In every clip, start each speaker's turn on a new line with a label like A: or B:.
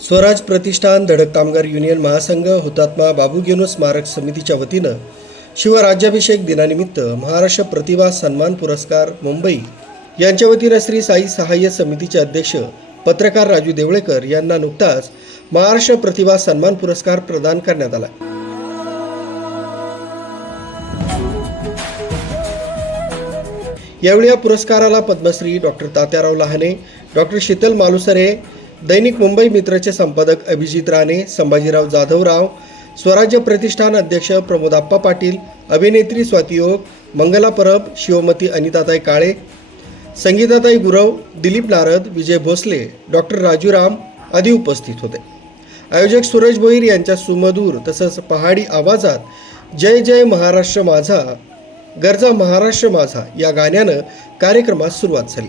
A: स्वराज प्रतिष्ठान धडक कामगार युनियन महासंघ हुतात्मा बाबूगेनो स्मारक समितीच्या वतीनं शिवराज्याभिषेक दिनानिमित्त महाराष्ट्र प्रतिभा सन्मान पुरस्कार मुंबई यांच्या वतीनं श्री साई सहाय्य समितीचे अध्यक्ष पत्रकार राजू देवळेकर यांना नुकताच महाराष्ट्र प्रतिभा सन्मान पुरस्कार प्रदान करण्यात आला. यावेळी या पुरस्काराला पद्मश्री डॉक्टर तात्याराव लहाने डॉक्टर शीतल मालुसरे दैनिक मुंबई मित्रचे संपादक अभिजित राणे संभाजीराव जाधवराव स्वराज्य प्रतिष्ठान अध्यक्ष प्रमोदाप्पा पाटील अभिनेत्री स्वाती मंगला परब शिवमती अनिताताई काळे संगीताताई गुरव दिलीप नारद विजय भोसले डॉक्टर राजूराम आदी उपस्थित होते. आयोजक सुरेश भोईर यांच्या सुमधूर तसंच पहाडी आवाजात जय जय महाराष्ट्र माझा गरजा महाराष्ट्र माझा या गाण्यानं कार्यक्रमास सुरुवात झाली.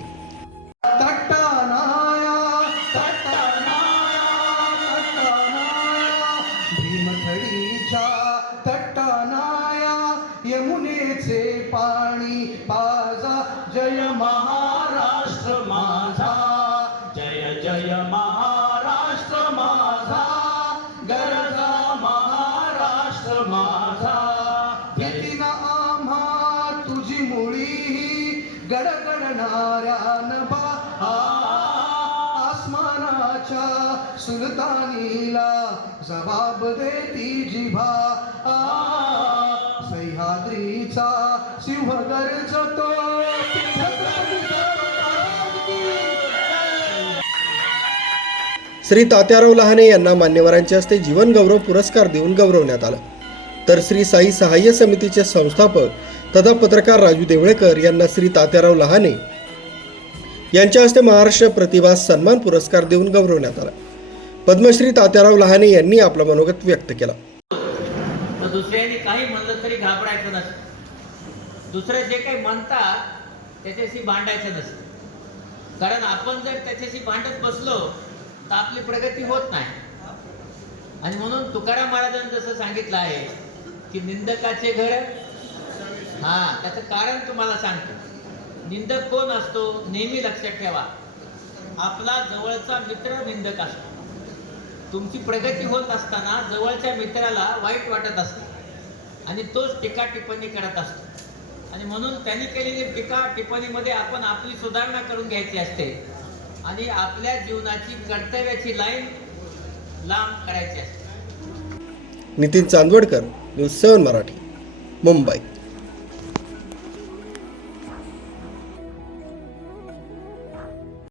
B: महाराष्ट्र माझा. भीतीना आम्हा तुझी मुळी गडगडणाऱ्या नभा आसमानाच्या सुलतानीला जबाब देती जिभा. आ, सह्याद्रीचा सिंह गरजतो
A: श्री तात्याराव लहाने यांना मान्यवरांच्या हस्ते जीवनगौरव पुरस्कार देऊन गौरवण्यात आलं. तर श्री साई सहाय्य समितीचे संस्थापक तथा पत्रकार राजू देवळेकर यांना श्री तात्याराव लहाने यांच्या हस्ते महाराष्ट्र प्रतिभा सन्मान पुरस्कार देऊन गौरवण्यात आला. पद्मश्री तात्याराव लहाने यांनी आपला मनोगत व्यक्त केला.
C: दुसऱ्याने काही म्हणलं तरी घाबरायचं नसतं. दुसरे जे काही म्हणतात त्याच्याशी भांडायचं नसतं. कारण आपण जर त्याच्याशी भांडत बसलो तर आपली प्रगती होत नाही. आणि म्हणून तुकाराम महाराजांनी जसं सांगितलं आहे की निंदकाचे घर हा त्याचं कारण तुम्हाला सांगतो. निंदक कोण असतो नेहमी लक्षात ठेवा. आपला जवळचा मित्र निंदक असतो. तुमची प्रगती होत असताना जवळच्या मित्राला वाईट वाटत असते. आणि तोच टीका टिप्पणी करत असतो. आणि म्हणून त्यांनी केलेली टीका टिप्पणीमध्ये आपण आपली सुधारणा करून घ्यायची असते. आणि आपल्या जीवनाची कर्तव्याची लाईन लांब करायची असते.
A: Nitin Chandwadkar news seven Marathi Mumbai.